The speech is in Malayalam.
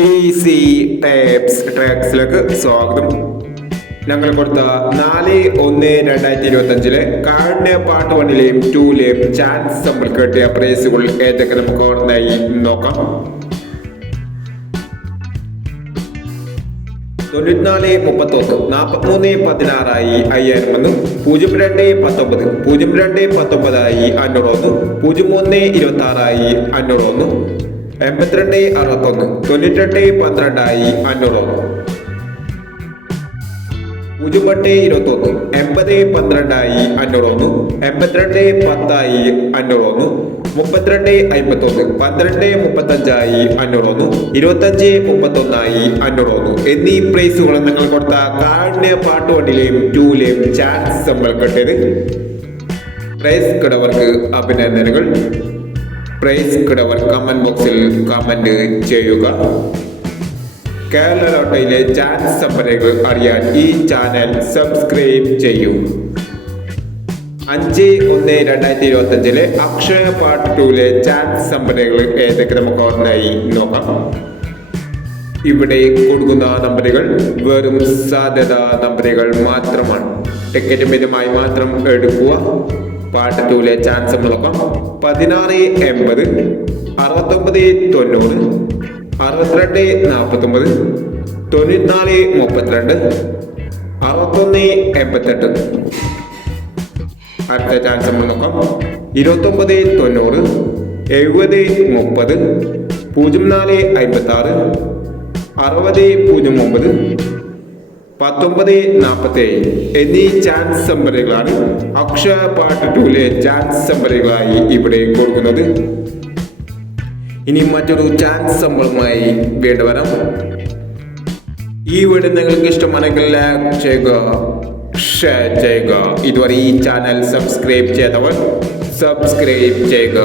ഈസി ടേപ്സ് ട്രാക്സിലേക്ക് സ്വാഗതം. ഞങ്ങൾ കൊടുത്ത 4/1/2025 കാരുണ്യ പാർട്ട് 1ലെയും 2ലെയും ചാൻസ് നമ്മൾ കിട്ടിയ പ്രൈസുകൾ ഏതൊക്കെ നമുക്ക് ഓർമ്മയായി നോക്കാം. 94-31 43-16 5001, 02-19 02-19 501, 03-26 501, 82-61 98-12 501, 08-21 80-12 501, 82-10 501, 32-51 12-35 501, 25-31 501 എന്നീ പ്രൈസുകൾ നിങ്ങൾ കൊടുത്ത കാരുണ്യ പാർട്ട് 1ലെയും 2ലെയും ചാൻസ് നമ്മൾ കിട്ടിയത്. പ്രൈസ് കിടവർക്ക് അഭിനന്ദനങ്ങൾ. പ്രൈസ് കിടവർ കമന്റ് ബോക്സിൽ കമന്റ് ചെയ്യുക. കേരള ലോട്ടറിയിലെ ചാൻസ് സംഭരങ്ങൾ അറിയാൻ ഈ ചാനൽ സബ്സ്ക്രൈബ് ചെയ്യൂ. 5/1/2025 അക്ഷയ പാർട്ട് 2ലെ ചാൻസ് സംഭരങ്ങൾ ഏതൊക്കെ നമുക്ക് ഓർമ്മയായി നോക്കാം. ഇവിടെ കൊടുക്കുന്ന നമ്പറുകൾ വെറും സാധ്യത നമ്പറുകൾ മാത്രമാണ്. ടിക്കറ്റ് മിതമായി മാത്രം എടുക്കുക. പാർട്ട് 2ലെ ചാൻസ് നോക്കാം. 16-80 69-90 62-49 94-32 61-88. അടുത്ത ചാൻസ് നമ്മൾ നോക്കാം. 29-90 70-30 04-56 60-09 19-47 എന്നീ ചാൻസ് നമ്പറുകളാണ് അക്ഷയ പാർട്ട് 2ലെ ചാൻസ് നമ്പറുകളായി ഇവിടെ കൊടുക്കുന്നത്. ഇനി മറ്റൊരു ചാൻസ് നമ്പറുമായി വീണ്ടും വരാം. ഈ വീഡിയോ നിങ്ങൾക്ക് ഇഷ്ടമാണെങ്കിൽ ലൈക്ക് ചെയ്യുക, ഷെയർ ചെയ്യുക. ഇതുവരെ ഈ ചാനൽ സബ്സ്ക്രൈബ് ചെയ്തവർ സബ്സ്ക്രൈബ് ചെയ്യുക.